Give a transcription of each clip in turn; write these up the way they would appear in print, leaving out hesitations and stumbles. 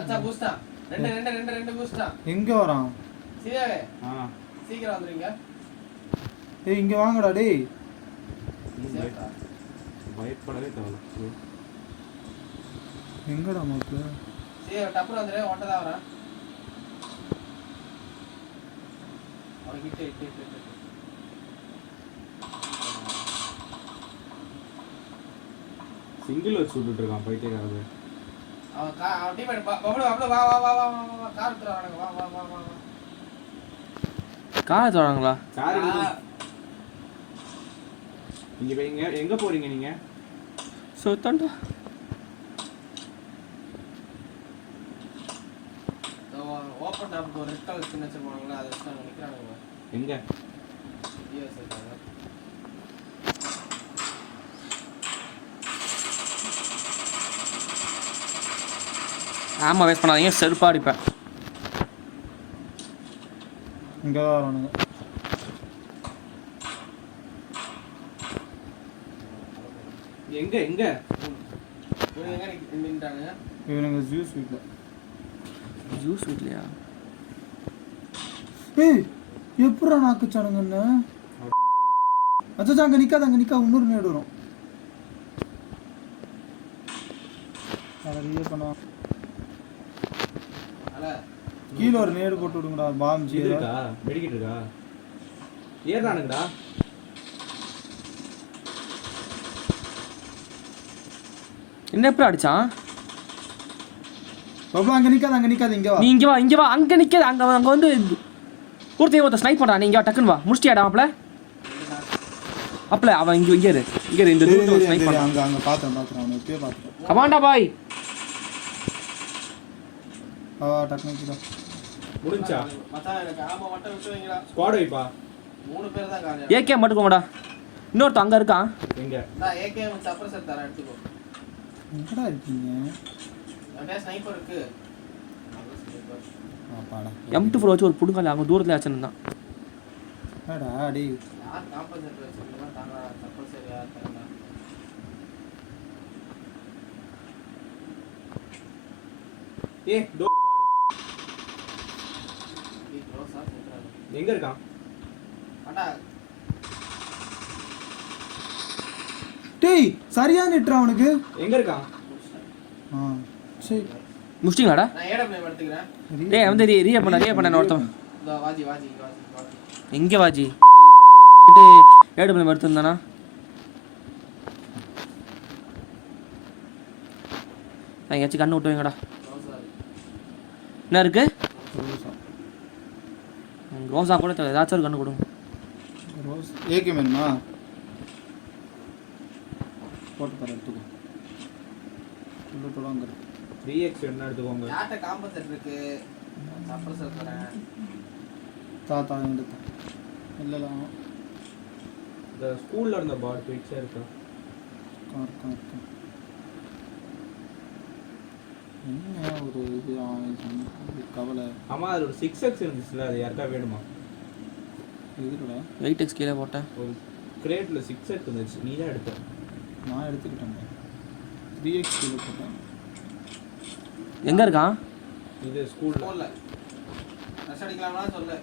அச்சா பூஸ்டா ரெண்டு பூஸ்டா எங்க வரான் சீதாவே சீக்கிரம் வந்துருங்க ஏய் இங்க வாங்கடா டேய் பயப்படவே தேவை எங்கடா மாப்ள சீதாவே டப்புல வந்துரு ஒட்டதா வரேன் அவன் கிட்ட சிங்கிள் வச்சு விட்டுட்டு இருக்கான் பைத்தியக்காரது அவன் டீம்மேட் பப்ளு வா கார் எடுத்துறானுங்க வா கார் எடுத்துறாங்களா நீங்க எங்க போறீங்க நீங்க சுத்தண்டா ஓபன் டாப் ஒரு ரெட் கலர் ஸ்கின் வச்சு போறாங்களா அத வச்சு அங்க நிக்கறானுங்க எங்க யூஎஸ் இருக்காங்க ஆமா வேஸ்ட் பண்ணாதீங்க செருப்பா அடிப்பேன் இங்க வரானுங்க எங்க எங்க இவங்க எங்க நின்றாங்க இவனுங்க ஜூஸ் வீட்லயா ஏய் எப்பறா நாக்குச்சானுங்கன்னு அச்சா அங்க நிக்காத இன்னொரு நேடு வரும் அத பண்ணுவா கீழ ஒரு நேடு போட்டு விடுங்கடா பாம் ஜி இருக்கா மெடிக்கெட் இருக்கா ஏறானுங்கடா என்ன எப்படி அடிச்சான் பாபா அங்க நிக்காத இங்க வா நீ இங்க வா அங்க நிக்காத அங்க வந்து ஒருத்த ஸ்னைப் பண்றான் நீ இங்க டக்குன்னு வா முடிச்சியாடா அப்பல அவன் இங்க இரு இந்த தூரத்துல ஸ்னைப் பண்றான் அங்க பாத்துறேன் அவனை இப்பவே பாத்துறேன் கமாண்டா பாய் டக்குனு முடிஞ்சா மச்சான் எனக்கு ஆமா மட்டும் விட்டு வைங்கடா ஸ்குவாட் வைப்பா 3 பேர் தான் காலியா ஏகே மட்டும் போங்கடா இன்னொருத்த அங்க இருக்கான் எங்க நான் ஏகே சப்ரசர் தரேன் எடுத்துக்கோ எங்கடா இருக்கீங்க அங்க ஸ்னைப்பர் இருக்கு பாடா M24 வச்சு ஒரு புடுங்கல அங்க தூரத்துல ஆச்சனதான் ஏடா டேய் யார் காம்பன்சேட் வச்சிருக்கா தாங்க சப்ரசர் யார் தரடா டோர் பாடு நீ க்ளோஸா சென்டரா எங்க இருக்கான் அடா டேய் சரியா நிட்றா அவனுக்கு எங்க இருக்கான் சரி முடிச்சிங்களாடா நான் ஏட ப்ளே எடுத்துக்கிறேன் டேய் வந்து ரீ பண்ண ஒருத்தன் இதோ வாஜி எங்க வாஜி மயிர புடிட்டு ஏடு பண்ண எடுத்துந்தானா நான் எங்கயாச்சும் கண்ணு விட்டு வைங்கடா என்ன இருக்கு ரோசா கூட ஏதாச்சும் ஒரு கண்ணு கொடுங்க ரோஸ் ஏகே வேணுமா போட்டு பாரு எடுத்துக்கோ உள்ள போடாங்க 3x என்ன எடுத்துக்கோங்க யார்ட்ட காம்பன்சேட் இருக்கு சப்ரசர் தரேன் தாத்தா எடுத்து இல்ல இந்த ஸ்கூல்ல இருந்த பாட் பிக்சர் இருக்கா கார் என்ன ஒரு இது கவலை ஆமா அது ஒரு 6x இருந்துச்சுல அது யாருக்கா வேணுமா எதுக்குடா 8x கீழே போட்டேன் ஒரு கிரேட்ல 6x இருந்துச்சு நீ தான் எடுத்த நான் எடுத்துக்கிட்டேன் 3x கீழே போட்டேன் எங்க இருக்கான் இது ஸ்கூல்ல ரஷ் அடிக்கலாம்னா சொல்லு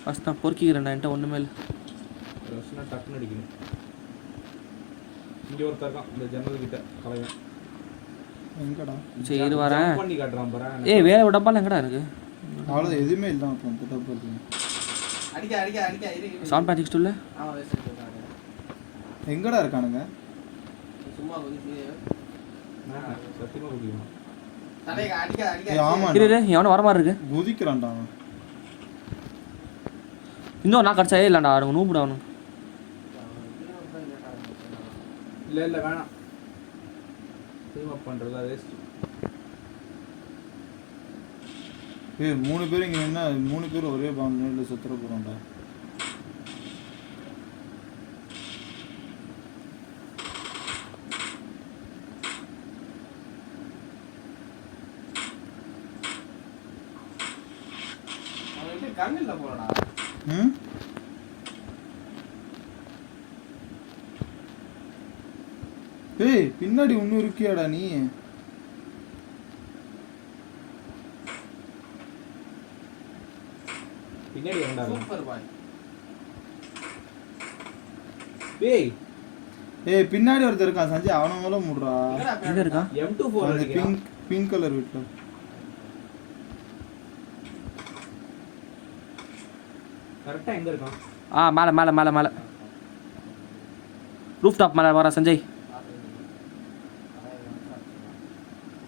ஃபர்ஸ்ட் நான் பொறுக்கிக்கிறேன்டா என்கிட்ட ஒண்ணுமே இல்லை ரஷ்னா டக்குன்னு அடிக்கணும் இங்க ஒருத்தர் இருக்கான் இந்த ஜன்னல் கிட்ட கலைவன் எங்கடா சரி இரு வரேன் பண்ணி காட்டுறான் பாரு ஏய் வேற ஒரு டப்பால எங்கடா இருக்கு அவ்வளோ எதுவுமே இல்லை அப்போ டப்பா இருக்கு அடிக்க இரு சவுண்ட் பேட்டிக்ஸ் இல்ல ஆமா வேஸ்ட் பண்ணிட்டாங்க எங்கடா இருக்கானுங்க சும்மா வந்து சத்தியமா குடிக்கணும் தலைய அடிக்க ஆமா இரு எவனோ வர மாதிரி இருக்கு குதிக்கிறான்டா அவன் இன்னொரு நான் கடிச்சா இல்லைண்டா அவனுக்கு நூப்புடா அவனு இல்ல வேணாம் டீம் அப் பண்றதா வேஸ்ட் ஏய் 3 பேர் இங்க என்ன 3 பேர் ஒரே பாம்பு நேர்ல சுத்தற போறோம்டா அவன் கண்ணில்ல போறடா ஏய் பின்னாடி இன்னும் இருக்கியாடா நீ கரெக்டா இருக்கும். சூப்பர் பாய். டேய் ஏய் பின்னாடி ஒருத்தர் இருக்கான் சஞ்சய், அவன மேல மூடுறா. எங்க இருக்கான்? M24 அந்த அடிக்கிறான். பிங்க் கலர் வீட்ல. கரெக்டா எங்க இருக்கான்? மேலே மேலே மேலே மேலே ரூஃப் டாப் மேலே வர சஞ்சய்.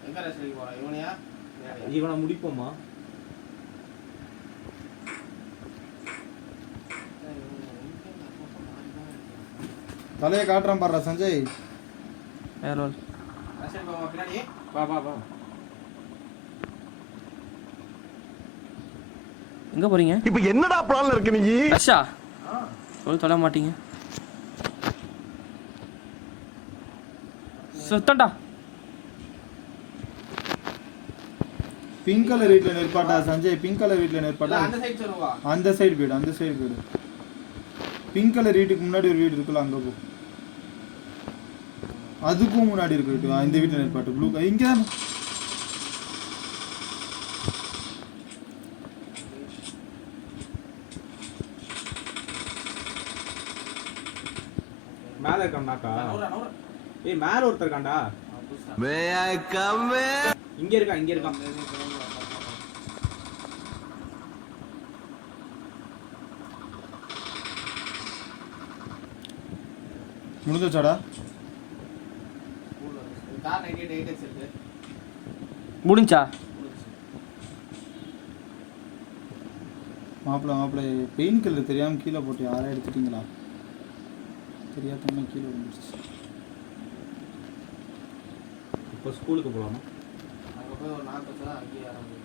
எங்க ரேஸ்ல போறா இவனையா? இவனை முடிப்போமா? தலையை காட்டுறான் பாடுறா சஞ்சய். வேற ஒரு ரேஸ்ல போமா பின்னாடி. வா வா வா. எங்கே போகிறீங்க? இப்போ என்னடா பிளான்ல இருக்கு நீ? ரஷ்ஷா சொல்லி தொட மாட்டீங்க. சுத்தண்டா. பிங்க் கலர் வீட்ல நிற்பாட்டா சஞ்சய், பிங்க் கலர் வீட்ல நிற்பாட்டா. அந்த சைடு சொல்லுவா. அந்த சைடு போய்டு, அந்த சைடு போய்டு. பிங்க் கலர் வீட்டுக்கு முன்னாடி ஒரு வீடு இருக்குல்ல, அங்க போ. அதுக்கும் முன்னாடி இருக்கு வீட்டு, இந்த வீட்ல நிற்பாட்டு. ப்ளூ இங்க தான். மேல இருக்கான்டாக்கா. நூறு நூறு. ஏய் மேல ஒருத்தர் இருக்கான்டா. மே ஐ கம் இங்க இருக்கான் இங்க இருக்கான். முடிஞ்சாடா? கார் 98 இருக்கு. முடிஞ்சா? மாப்பிள்ள பெயின் கல்லு தெரியாம கீழே போட்டு யாரை எடுத்துட்டீங்களா? தெரியாதவங்க கீழே விழுந்துருச்சு. இப்போ ஸ்கூலுக்கு போலாமா? அங்க போய் ஒரு 4 பஸ் தான் அங்கேயே ஆரம்பிச்சு.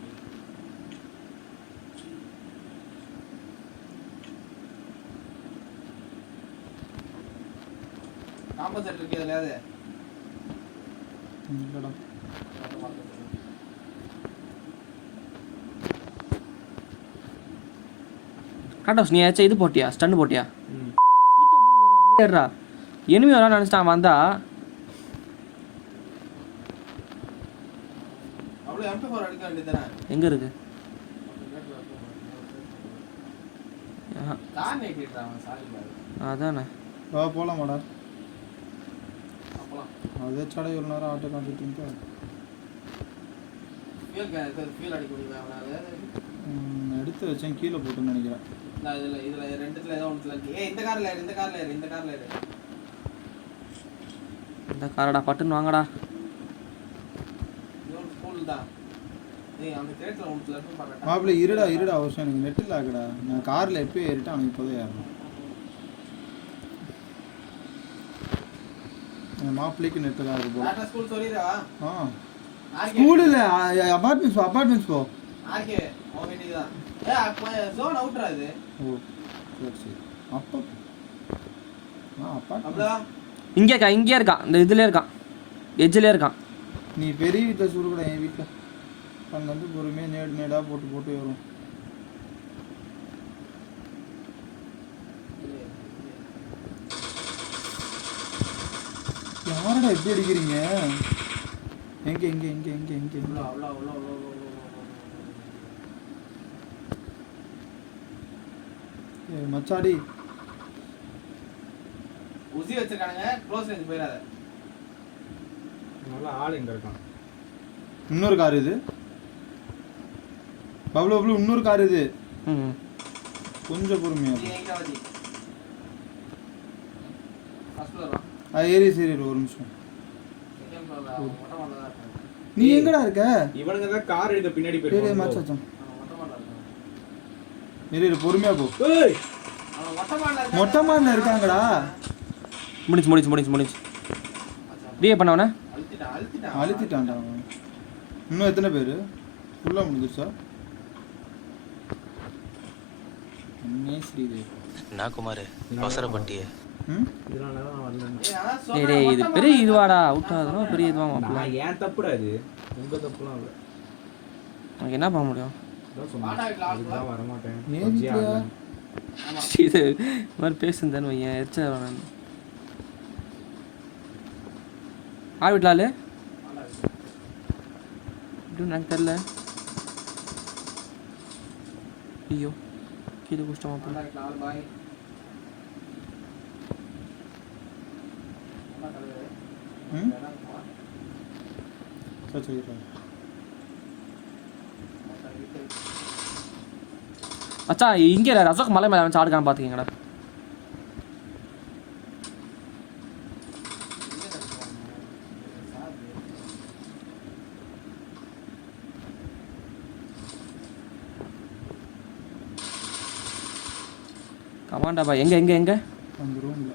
காம்பன்சேட் இருக்கு அதுல அது. இல்லடா. காட்டோஸ் நீ ஏதாச்சும் இது போட்டியா? ஸ்டன் போட்டியா? ம். சரிடா எனிமி வரா நினச்சிட்டான் வந்தா. அவ்வளோ M24 அடிக்க வேண்டியதானே. எங்கே இருக்கு? கார் 98 அவன் சாரி. அதானே வா போலாமாடா? அப்பலாம் அதே சடை ஒரு நேரம் ஆட்டோ காட்டிட்டு இருந்தா ஃபியூல் அடிக்க முடியுமா அவனால? எடுத்து வச்சேன் கீழே போட்டுன்னு நினைக்கிறேன். நான் இதுல ரெண்டுத்துல ஏதோ ஒன்றுல இருக்கு. ஏய் இந்த கார்ல ஏறு, இந்த கார்ல ஏறு, இந்த கார்ல ஏறு. இந்த காரடா பட்டுன்னு வாங்கடா. இது ஒரு ஸ்கூல் தான். ஏய் அந்த கிரேட்ல ஒன்றுல இருக்கு பாருடா. மாப்பிள்ள இருடா வருஷம் எனக்கு நெட்டில் ஆகுடா. நான் காரில் எப்போ ஏறிட்டேன் அவனுக்கு இப்போதான் ஏறணும். என் மாப்பிள்ளைக்கு நெட்டில் ஆகுது போல. டாடா ஸ்கூல் சொல்லிடுவா. ஆ ஆர்கே ஸ்கூல் இல்லை, அபார்ட்மெண்ட்ஸ் போ. ஆர்கே உன் வீட்டுக்கு தான். ஏய் அப்ப ஜோன் அவுட்ரா இது. ஓ சரி அப்போ அப்பார்ட்மெண்ட். அப்படியே இங்கே இருக்கான், இந்த இதுலேயே இருக்கான், எஜ்ஜிலே இருக்கான். நீ பெரிய வீட்டில் சுருக்கூட என் வீட்டில் அங்கே வந்து பொறுமையாக நேடாக போட்டு வரும். யாரடா எப்படி அடிக்கிறீங்க? எங்க அவ்வளோ மச்சாடி உசி வச்சிருக்கானுங்க. க்ளோஸ் ரேஞ்ச் போயிடாத. நல்லா ஆள் எங்க இருக்கான்? இன்னொரு கார் இது. பப்ளு இன்னொரு கார் இது. ம் கொஞ்சம் பொறுமையா நீ எங்க வாடி? ஃபர்ஸ்ட் ஃப்ளோர் வா. ஏறி சரி ஒரு நிமிஷம். செகண்ட் ஃப்ளோர் மொட்டை மாடல தான் இருக்காங்க. நீ எங்கடா இருக்க? இவனுங்க தான் கார் எடுக்க பின்னாடி டேய் போயிடுவாங்க. மச்சான் மொட்டை மாடல இருக்காங்க. இரு பொறுமையா போ. ஏய் அவன் மொட்டை மாடல இருக்காங்க. மொட்டை மாடில இருக்காங்கடா. முடிச்சு ரீ பண்ணவனே அழுத்திட்டான்டா அவன். இன்னும் எத்தனை பேர்? ஃபுல்லாக முடிஞ்சிருச்சா? ஸ்ரீதேவ் நான் குமார் அவசரப்பட்டியே. இதனால தான் நான் வரலன்னு. டேய் இது பெரிய இதுவாடா, அவுட் ஆகுதுனா பெரிய இதுவா மாப்ள. நான் ஏன் தப்புடா இது? உங்க தப்புலாம் இல்ல. எனக்கு என்ன பண்ண முடியும்? அதான் சொன்னேன். அதுதான் வர மாட்டேன். ஏன் வீட்லயா? இது மாதிரி பேசுந்தேன்னு வையன் எரிச்சல் வேணாம். ஆ வீட்லாலு இப்படி எனக்கு தெரில. ஐயோ கீழே குஷ்டமா போய் கான்டாக்ட் பாய் நல்லா கலரு ம் வேணாம் போவா சரி அச்சா இங்கே அசோக் மலை மேலே வந்து ஆடுக்கான்னு பார்த்துக்கிங்கடா. கமாண்டா பாய் எங்கே அந்த ரூமில்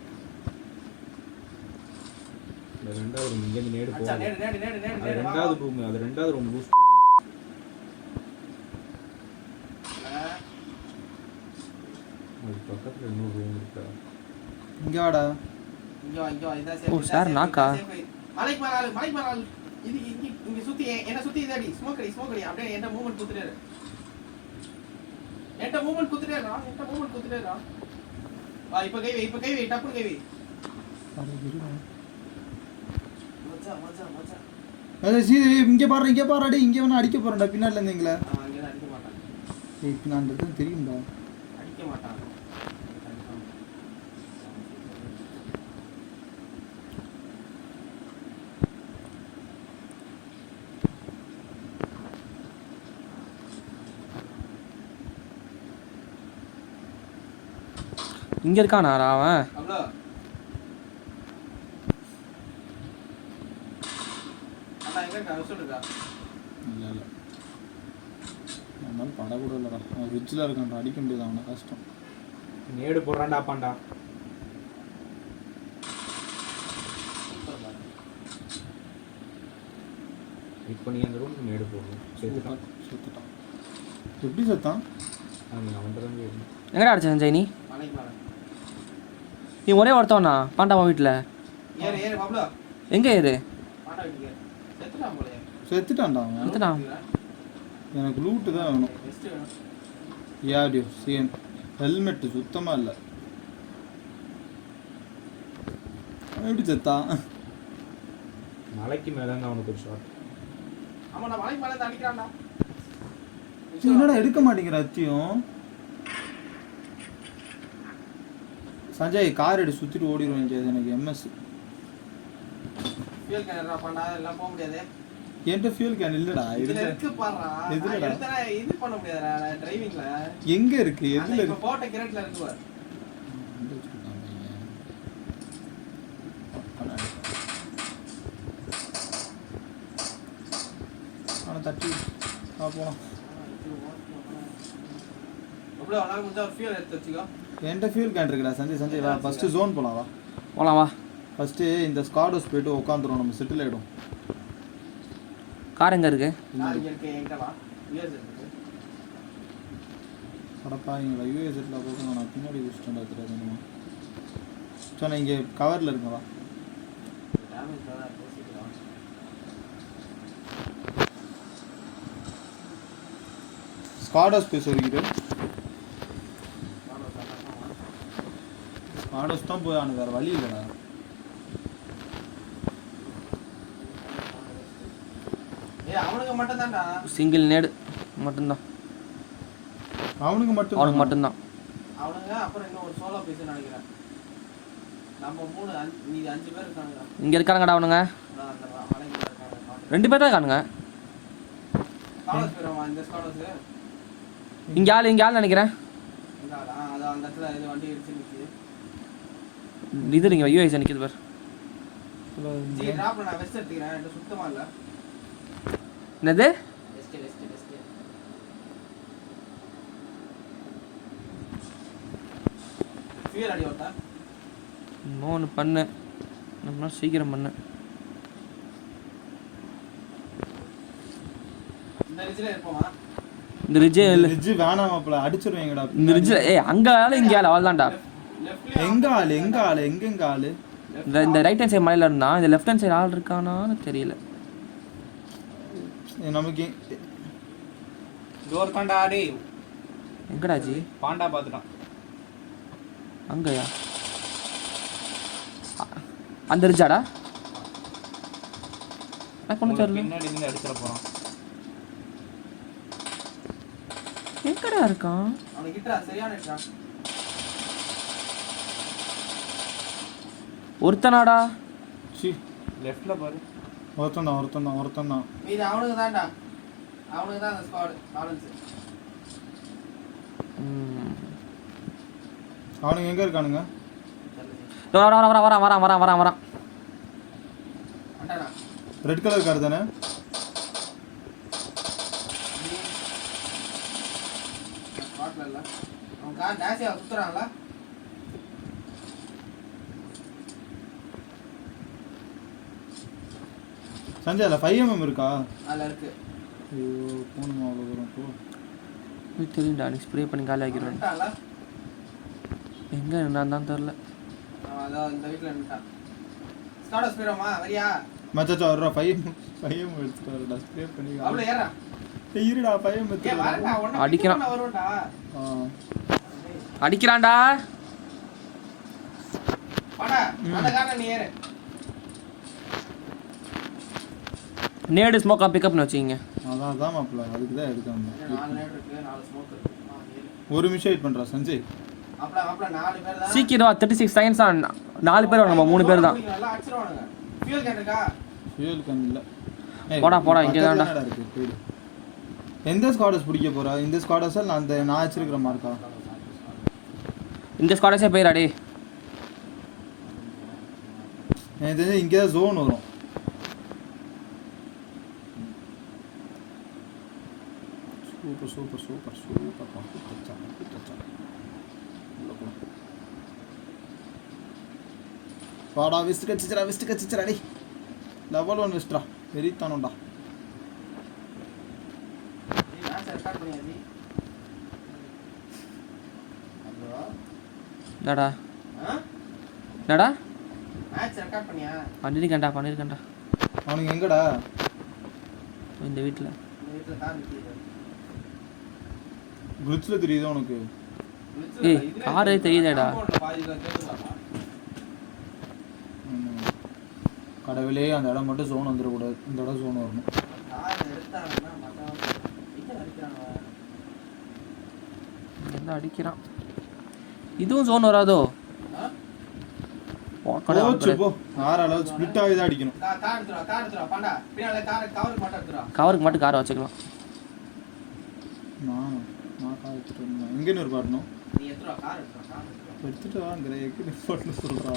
இந்த ரெண்டாவது ரூம் இங்கேருந்து நேடு அச்சா போகும். நேடு அது ரெண்டாவது ரூம், அது ரெண்டாவது ரூம் லூஸ். அது பக்கத்தில் இன்னொரு ரூம் இருக்கா? இங்கே வாடா. இங்க வா இதான் ஓ, சார், நாக்கா? மலைக்கு மேல இது இங்க சுத்தி என்ன சுத்தி இதடி ஸ்மோக் அடி அப்படியே என்ன மூவ்மெண்ட் குத்துறாரு வா இப்ப கை வை டப்பு கை வை மச்சா அது சீது இங்கே பாருடா இங்கே வேணா அடிக்க போகிறேன்டா பின்னாடில இருந்தீங்களா? அங்க அடிக்க மாட்டான் ஏய் பின்னாடி தெரியும்டா. அடிக்க மாட்டான் இங்கே இருக்கானாடா அவன்? அவ்வளோ அண்ணா எங்க இருக்கா சொல்லுடா இல்லை நம்மளால பட கூட இல்லைடா. அவன் ஃப்ரிட்ஜில் இருக்கான்டா, அடிக்க முடியாது அவனை, கஷ்டம். நேடு போடுறான்டா பாண்டா. இப்போ நீ அந்த ரூமுக்கு நேடு போடணும். செத்துட்டான். எப்படி செத்தான்? அவன் தான் எங்கடா அடிச்ச சஞ்சய் நீ? மலைக்கு மேல நீ ஒரே ஒருத்தவனா பாண்டாவா வீட்டில்? ஏறு பப்ளோ எங்கே ஏறு? பாண்டா வீட்டுக்கு செத்துட்டான் போலயே செத்துட்டான்டா அவன். எத்தனா? எனக்கு லூட்டு தான் வேணும். பெஸ்ட் வேணும் யாடியோ சேம் ஹெல்மெட்டு சுத்தமாக இல்லை. அவன் எப்படி செத்தான்? மலைக்கு மேலே தான் அவனுக்கு ஒரு ஷாட். ஆமா நான் மலைக்கு மேல அடிக்கிறான்டா என்னடா எடுக்க மாட்டேங்கிற அத்தியும்? சஞ்சய் கார் எடுத்து சுற்றிட்டு ஓடிடுவேன். எனக்கு எம்எஸ் ஃபியூல் கேன் பாண்டா எல்லாம் போக முடியாது. என்கிட்ட ஃபியூல் கேன் இல்லடா. இதுல இருக்கு பாறா. எதுலடா? இது பண்ண முடியாதுடா டிரைவிங்ல. எங்க இருக்கு? எதுல இப்ப இருக்கு? போட்ட கிரேட்ல இருக்கு பாரு. ஆனா தட்டி போலாம். அவ்வளோ நாள் முடிஞ்சா ஒரு ஃபியூல் எடுத்து வச்சுக்கோ. என்கிட்ட ஃபியூல் கேன் இருக்குடா. சஞ்சய் வா ஃபர்ஸ்ட் ஜோன் போலாம் வா. போலாம் வா. ஃபர்ஸ்ட் இந்த ஸ்காடோஸ் போயிட்டு உட்காந்துரும், நம்ம செட்டில் ஆயிடும். கார் எங்கே இருக்கு? நான் இங்க இருக்கேன் எங்க வா. யூஎஸ் இருக்கு. அடப்பா இங்க யூஎஸ் செட்டில் போட்டு நான் பின்னாடி வச்சுட்டேன்டா தெரியாதுமா. சொன்ன இங்கே கவரில் இருங்க வா. டேமேஜ் தான் பேசிக்கலாம். ஸ்காடோஸ் பேச வருகிறது. ஸ்காடோஸ் தான் போய் அவனுக்கு வேறு வழி இல்லைடா. அவனுக்கு மட்டும் தான்டா. சிங்கிள் நேடு மட்டும்தான். அவனுக்கு மட்டும் மட்டும்தான். அவனுங்க அப்புறம் இன்னும் ஒரு சோலோ பீஸ் நினைக்கிறேன். நம்ம 3 மீதி 5 பேர் இருக்காங்க. இங்கே இருக்கானுங்கடா அவனுங்க. நான் அந்த மலைக்கு இருக்காங்க. 2 பேர் தான் இருக்கானுங்க. ஸ்காலர்ஸ் பேரவா இந்த ஸ்காலர்ஸ்? இங்கே ஆள் நினைக்கிறேன். எங்கடா? அது அந்த இடத்துல இது வண்டி இடிச்சு நிக்குது. இது நீங்கள் யூஎஸ் நிற்கிது பார். ஜி டிராப்ல நான் வெஸ்ட் எடுத்துக்கிறேன். இது சுத்தமா இல்ல. என்னது? வெஸ்ட் ஃபியூல் அடி ஓட்டா. இன்னொன்று பண்ணு, நம்ம சீக்கிரம் பண்ணு. இந்த ரிஜ்ல இருப்போமா? இந்த ரிஜ்ஜே இல்லை. ரிஜ்ஜு வேணாமாப்ல அடிச்சிருவேங்கடா. இந்த ரிஜ்ஜில் அங்கே ஆள் இங்கே ஆள் அவள்தான்டா. எங்க ஆளு எங்க ஆளு? இந்த ரைட் ஹேண்ட் சைடு மலையில் இருந்தான். இந்த லெஃப்ட் ஹேண்ட் சைடு ஆள் இருக்கானான்னு தெரியல. நமக்கு டோர் தாண்டா டேய். எங்கடா ஜி? பாண்டா பார்த்துட்டான். அங்கயா? அந்த ரிஜாடா? நான் கொண்டு தெரியல. பின்னாடி இருந்து அடிச்சிட போறான். எங்கடா இருக்கான்? அவனுக்கு கிட்டா சரியான கிட்டா. ஒருத்தனாடா. சி லெஃப்ட்ல பாரு. ஒருத்தன் தான். மீதி அவனுக்கு தான்டா. அவனுக்கு தான் அந்த ஸ்குவாட் பேலன்ஸ். அவனுங்க எங்க இருக்கானுங்க? வரான். அண்டனா. ரெட் கலர் கார் தானே? ஸ்குவாட்ல இல்ல. அவன் கார் டாஷியா சுத்துறான்ல. சஞ்சய் அதுல 5mm இருக்கா? அதுல இருக்கு. ஐயோ போணுமா அவ்வளோ தூரம் போ. தெரியும்டா, நீ ஸ்ப்ரே பண்ணி காலி ஆக்கிடுவேன். வந்துட்டான்ல. எங்க நான் தான் தெரியல. அவன் அதான் இந்த வீட்ல நின்னுட்டான். ஸ்குவாட் ஸ்பீரமா வரியா? மச்சாச்சா வர்றா 5mm எடுத்துட்டு வரடா ஸ்ப்ரே பண்ணி. அவ்வளவு ஏறா. ஏய் இருடா 5mm ஏய் எடுத்துட்டு வரடா உன்ன அடிக்கிறான். வரும்டா. அடிக்கிறான்டா. வாடா அந்த காரை நீ ஏறு. நேடு ஸ்மோக்கா பிக்கப் பண்ணி வச்சிங்க. அதான் மாப்ள அதுக்கு தான் எடுக்காம. 4 நேட் இருக்கு, 4 ஸ்மோக் இருக்கு. ஒரு நிமிஷம் வெயிட் பண்றா சஞ்சய். அப்பள 4 பேர் தான். சீக்கிரம் 36 செகண்ட்ஸ் தான். 4 பேர் நம்ம 3 பேர் தான். நல்லா அடிச்சிடுவானுங்க. ஃபியூல் கேன் இருக்கா? ஃபியூல் கன் இல்ல. போடா இங்க தான்டா இருக்கு. போடு. எந்த ஸ்குவாடஸ் பிடிக்க போறா? இந்த ஸ்குவாடஸா நான் வச்சிருக்கிற மார்க்கா? இந்த ஸ்குவாடஸே போயிரா டேய். எனக்கு தெரிஞ்சு இங்க தான் ஜோன் வரும். சூப்பர் வாடா விஸ்ட் கச்சிச்சரா டேய். லெவல் 1 விஸ்ட்ரா வெரித்தானோடா. நீ மேட்ச் ரெக்கார்ட் பண்ணியாச்சு. டடா மேட்ச் ரெக்கார்ட் பண்ணியா? பண்ணிருக்கேன்டா. அவனுங்க எங்கடா? இந்த வீட்ல கார் நிக்குது. குளிச்சுல தெரியுது உனக்கு? ஏய் காரே தெரியுதேடா. கடவுளே அந்த இடம் மட்டும் ஜோன் வந்துடக்கூடாது. இந்த இடம் ஜோன் வரணும். என்ன அடிக்கிறான்? இதுவும் ஜோன் வராதோ? போ ஆறால ஸ்ப்ளிட் ஆகி தான் அடிக்கணும். கார் எடுத்துறா பாண்டா. பின்னால கவருக்கு மட்டும் எடுத்துறா. கவருக்கு மட்டும் காரை வச்சுக்கலாம். நான் கார் எடுத்துட்டு வந்தேன். எங்கன்னு ஒரு பாடணும். நீ எடுத்துறா கார் எடுத்துட்டு வாங்குற எங்கன்னு போட்டு சொல்றா.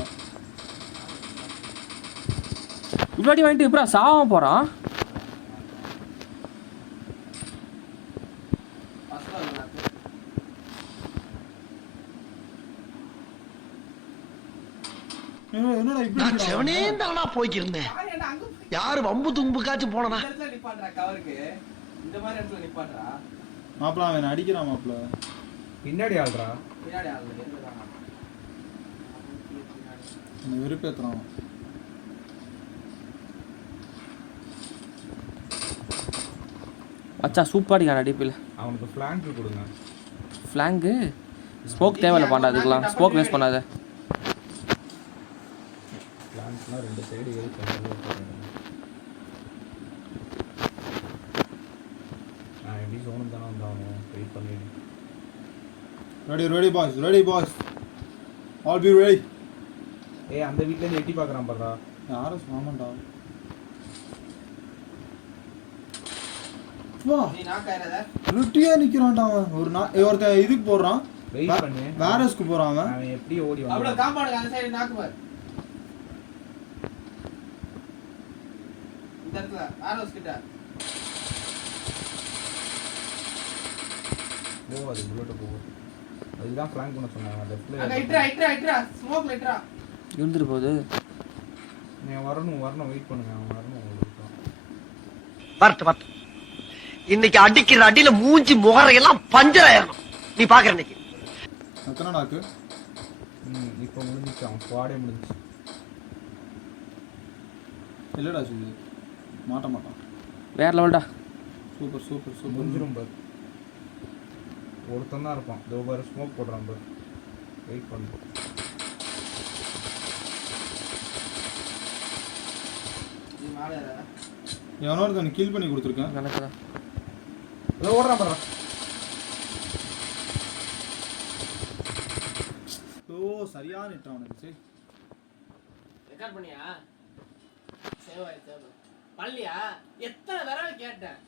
இவ்வளோ வாங்கிட்டு எப்படா சாவ போறான்? என்னடா இப்படி செவனே தானா போய்க்கிருந்தேன். யாரு வம்பு தும்புக்காச்சும் போனா நிப்பாட்றா கவருக்கு. இந்த மாதிரி இடத்துல நிப்பாட்றா. மாப்ள அவன் அடிக்கிறான் மாப்ள. பின்னாடி ஆள்றா. பின்னாடி ஆளு எங்கடா? என்ன வெறுப்பேத்துறான். அச்சா சூப்பர் அடிக்கான டிபில. அவனுக்கு ஃப்ளாங்க் கொடுங்க. ஃப்ளாங்க் ஸ்மோக் தேவையில்ல பாண்டா. அதுக்கெல்லாம் ஸ்மோக் வேஸ்ட் பண்ணாத. ஃப்ளாங்க்னா 2 சைடு ஏறி பண்ணி நான் எப்படி ஜோன் தான வந்தானோ வெயிட் பண்ணி. Ready boys all be ready. ஏய் அந்த வீட்ல இருந்து எட்டி பார்க்கறான் பாருடா. யாரோ சாமண்டா. வா நீ நாக்காயிரத. ருட்டியா நிக்கறான்டா அவன். ஒருத்த இதுக்கு போறான். வெயிட் பண்ணு. வேரஸ்க்கு போறான் அவன். அவன் எப்படி ஓடி அவ்வளவு வந்தான்? காம்பவுண்ட் அந்த சைடு நாக்கு பார். இந்த இடத்துல ஆரோஸ் கிட்ட. அது புல்லட் போ. அதுதான் ஃப்ளாங்க் பண்ண சொன்னாங்க. லெஃப்ட்ல அங்க இட்ரா ஸ்மோக்ல இட்ரா. இருந்துட்டு போகுது. நீ வரணும் வெயிட் பண்ணுங்க. அவன் வரணும். வரட்டு இன்னைக்கு அடிக்கிற அடியில மூஞ்சி முகரையெல்லாம் பஞ்சர் ஆயிரணும். நீ பாக்குற இன்னைக்கு எத்தனை நாக்கு? இப்போ முடிஞ்சிச்சு. அவன் ஸ்குவாடே முடிஞ்சிச்சு. இல்லடா சுஜி மாட்டான். வேற லெவல்டா. சூப்பர் முடிஞ்சிரும் பாரு. ஒருத்தன் தான் இருப்பான். இதோ பாரு ஸ்மோக் போடுறான் பாரு. வெயிட் பண்ணு. நீ மாடேடா. எவனோ ஒருத்தன் கில் பண்ணி கொடுத்துருக்கேன். கணக்குதான். இதோ ஓடுறான் பாரு. ஐயோ சரியான நெட் அவனுக்கு சரி. ரெக்கார்ட் பண்ணியா? சேவ் ஆயிடுச்சு. பள்ளியா? எத்தனை தடவை கேட்டேன்.